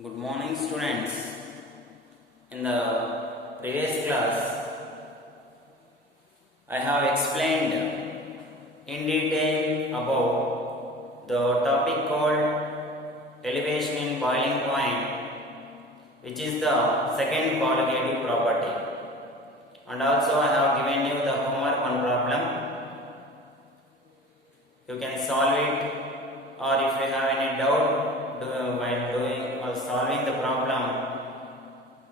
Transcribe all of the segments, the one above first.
Good morning, students. In the previous class, I have explained in detail about the topic called elevation in boiling point, which is the second colligative property. And also, I have given you the homework on problem. You can solve it, or if you have any doubt while doing or solving the problem,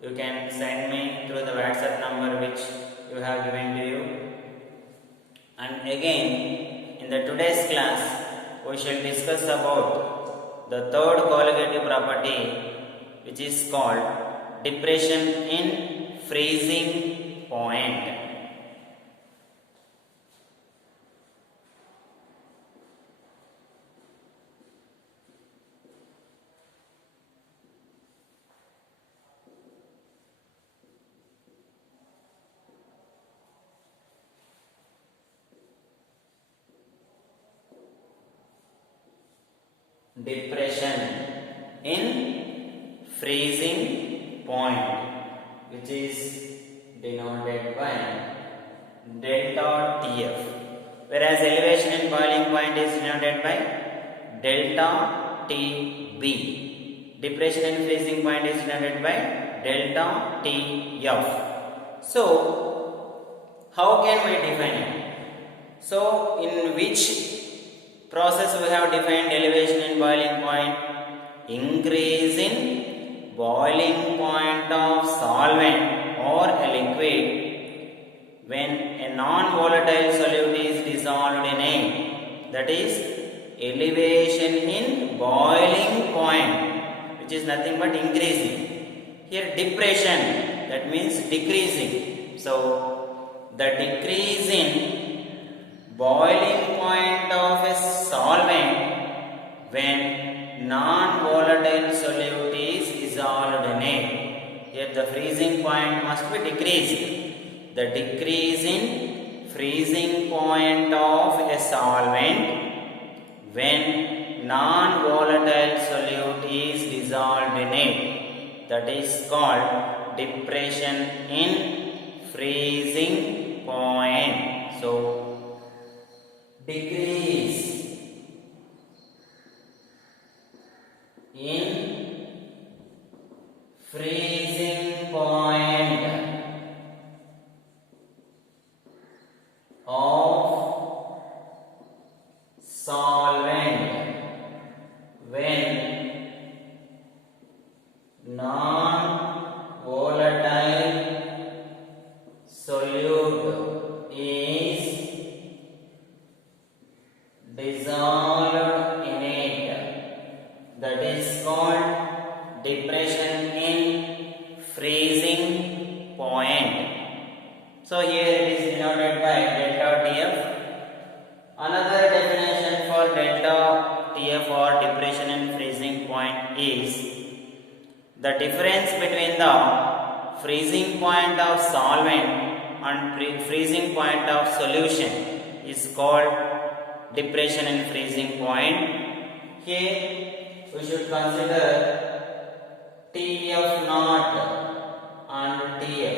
you can send me through the WhatsApp number which you have given to you. And again, in the today's class, we shall discuss about the third colligative property, which is called depression in freezing point. Depression in freezing point, which is denoted by delta Tf, whereas elevation in boiling point is denoted by delta Tb. Depression in freezing point is denoted by delta Tf. So, how can we define it? So, in which process we have defined elevation in boiling point? Increase in boiling point of solvent or a liquid when a non-volatile solute is dissolved in it. That is elevation in boiling point, which is nothing but increasing. Here depression, that means decreasing. So the decrease in boiling point of a solvent when non-volatile solute is dissolved in it. Here the freezing point must be decreased. The decrease in freezing point of a solvent when non-volatile solute is dissolved in it. That is called depression in freezing point. So decrease in freezing point of solvent when non-volatile solute is dissolved in it. That is called depression in freezing point. So here it is denoted by delta Tf. Another definition for delta Tf or depression in freezing point is the difference between the freezing point of solvent and freezing point of solution is called depression in freezing point. Here we should consider Tf naught and Tf.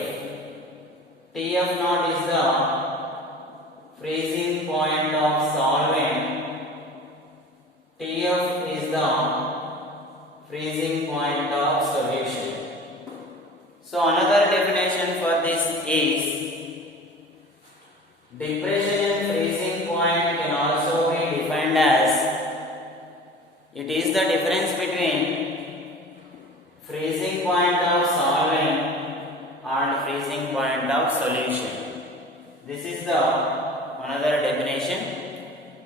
Tf naught is the freezing point of solvent. Tf is the freezing point of solution. So another definition for this is depression in freezing point can also be defined as it is the difference between freezing point of solvent and freezing point of solution. This is the another definition.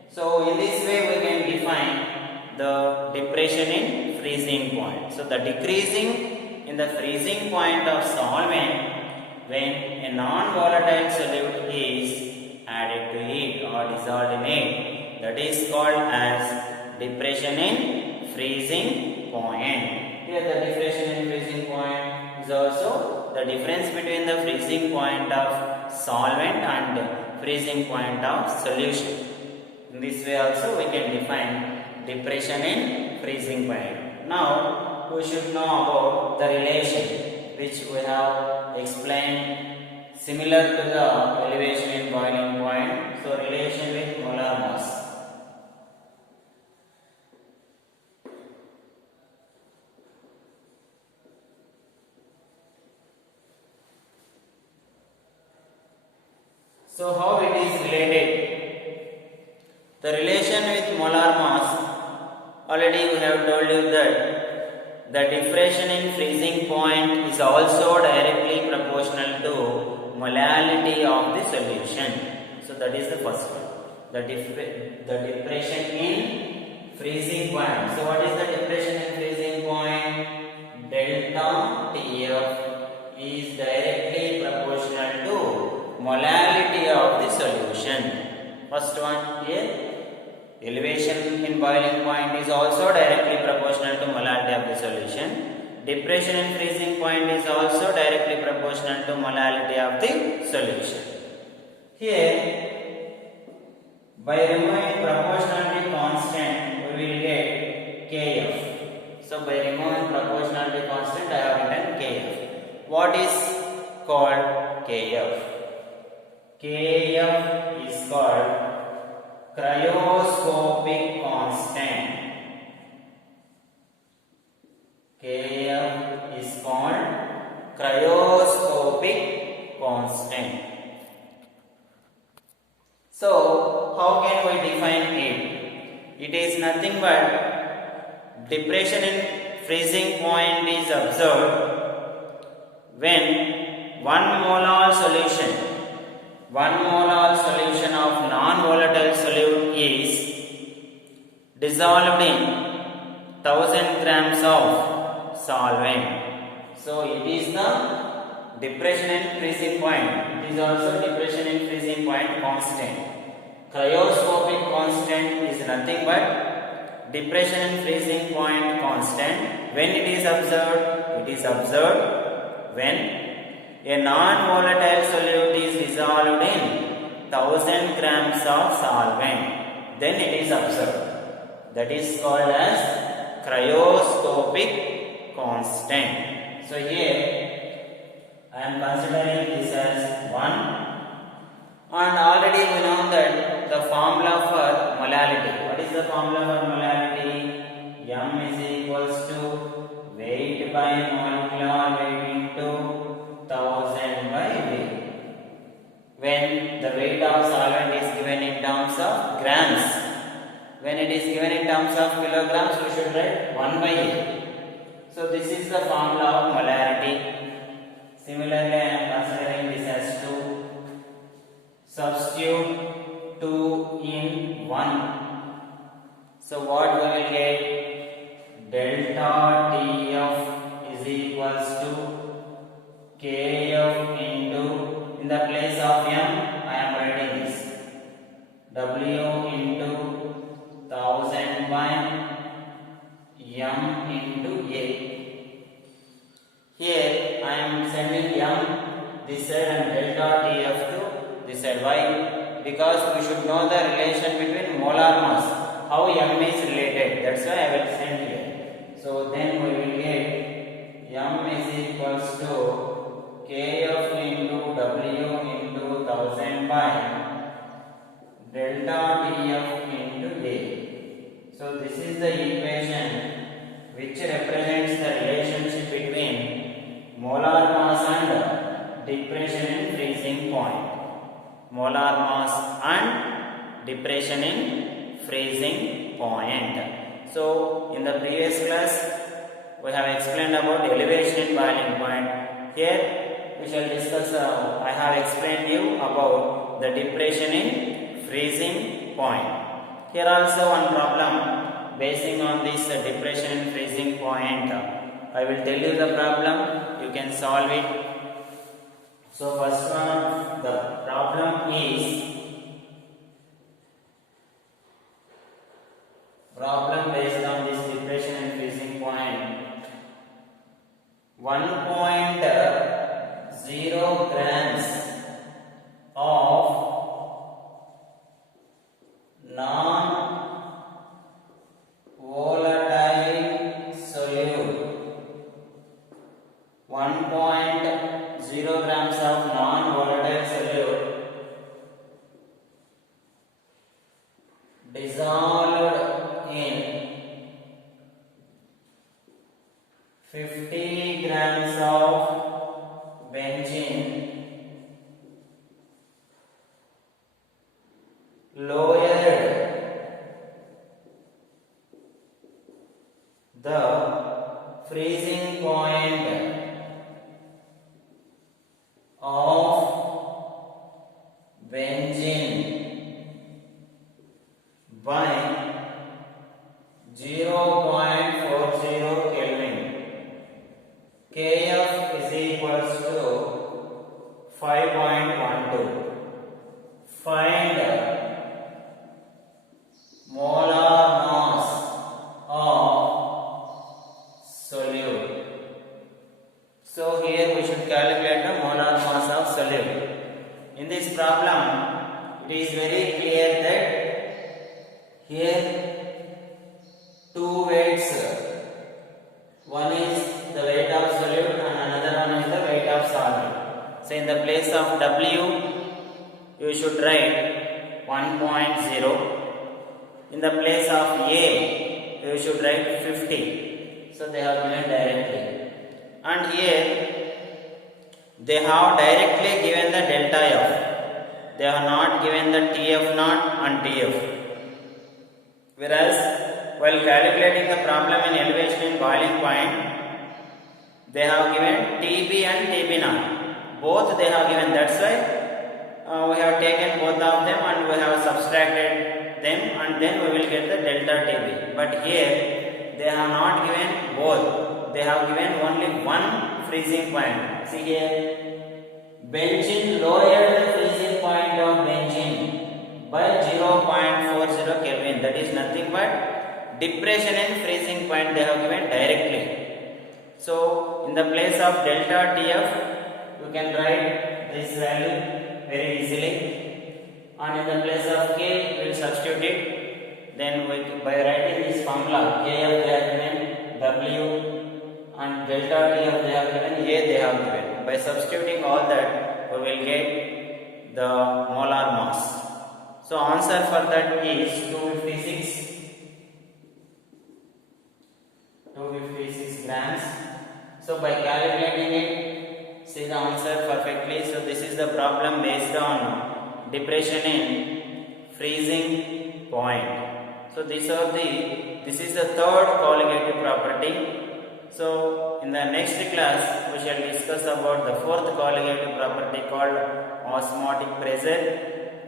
So in this way we can define the depression in freezing point. So the decreasing in the freezing point of solvent when a non-volatile solute is added to it or dissolved in it, that is called as depression in freezing point. Here the depression in freezing point is also the difference between the freezing point of solvent and freezing point of solution. In this way also we can define depression in freezing point. Now we should know about the relation which we have explained similar to the elevation in boiling point. So relation with molar mass. So how it is related? The relation with molar mass, already we have told you that the diffraction in freezing point is also directly proportional to molality of the solution. So that is the first one. The depression in freezing point. So what is the depression in freezing point? Delta TF is directly proportional to molality of the solution. First one here, elevation in boiling point is also directly proportional to molality of the solution. Depression in freezing point is also directly proportional to molality of the solution. Here, by removing proportionality constant, we will get Kf. So by removing proportionality constant, I have written Kf. What is called Kf? Kf is called cryoscopic constant. Kf is called cryoscopic constant. So, how can we define it? It is nothing but depression in freezing point is observed when 1 molar solution of non-volatile solute is dissolved in 1000 grams of solvent. So it is the depression in freezing point. It is also depression in freezing point constant. Cryoscopic constant is nothing but depression in freezing point constant. When it is observed when a non-volatile solute is dissolved in 1000 grams of solvent. Then it is observed. That is called as cryoscopic constant. So here I am considering this as 1, and already we know that the formula for molality. What is the formula for molality? M is equals to weight by molecular weight into 1000 by V. When the weight of solvent is given in terms of grams, when it is given in terms of kilograms, we should write 1 by A. So this is the formula of molarity. Similarly, I am considering this as 2. Substitute 2 in 1. So what we will get? Delta TF is equals to Kf into, in the place of M, I am writing this, W into 1000 by M into A. Here I am sending M this side and delta TF to this side. Why? Because we should know the relation between molar mass, how M is related. That's why I will send here. So then we will get M is equals to Kf into W into 1000 by delta TF into A. So this is the equation which represents the relationship between molar mass and depression in freezing point. Molar mass and depression in freezing point. So in the previous class we have explained about elevation in boiling point. Here we shall discuss, I have explained you about the depression in freezing point. Here also one problem basing on this depression in freezing point. I will tell you the problem, you can solve it. So first one, the problem is based on this depression in freezing point. 1.0 grams of non-volatile solute 50 grams of benzene lowered the freezing point of benzene by 0.40 Kelvin. Kf is equals to 5.12. Find molar mass of solute. So here we should calculate the molar mass of solute. In this problem, it is very clear that here two weights. One is the weight of solute and another one is the weight of solvent. So in the place of W, you should write 1.0. In the place of A, you should write 50. So they have given directly. And here, they have directly given the delta F. They have not given the TF naught and TF. Whereas, while calculating the problem in elevation in boiling point, they have given TB and TB naught. Both they have given. That's why we have taken both of them and we have subtracted them, and then we will get the delta TB. But here they have not given both. They have given only one freezing point. See here, benzene lowered the freezing point of benzene by 0.40 Kelvin. That is nothing but depression in freezing point they have given directly. So in the place of delta TF, you can write this value very easily, and in the place of K, we will substitute it. Then by writing this formula, Kf they have given, W and delta TF they have given, A they have given. By substituting all that, we will get the molar mass. So answer for that is 256 grams. So by calculating it, see the answer perfectly. So this is the problem based on depression in freezing point. So this is the third colligative property. So in the next class we shall discuss about the fourth colligative property called osmotic pressure,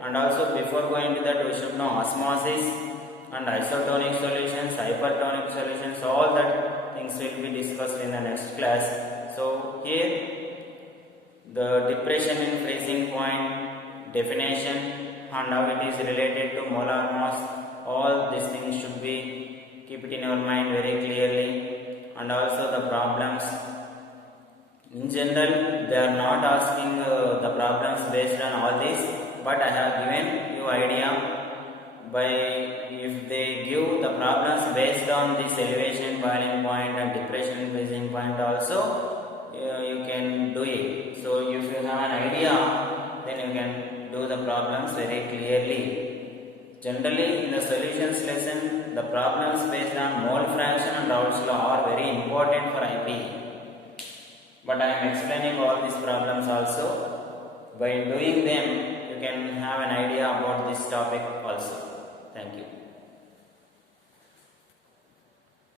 and also before going to that we should know osmosis and isotonic solutions, hypertonic solutions. All that things will be discussed in the next class. So here the depression in freezing point, definition, and how it is related to molar mass, all these things should be keep it in your mind very clearly. And also the problems in general, they are not asking the problems based on all this, but I have given you idea by if they give the problems based on this elevation, boiling point and depression in freezing point also, you can do it. So if you have an idea, then you can do the problems very clearly. Generally in the solutions lesson, the problems based on mole fraction and Raoult's law are very important for IP. But I am explaining all these problems also. By doing them, you can have an idea about this topic also. Thank you.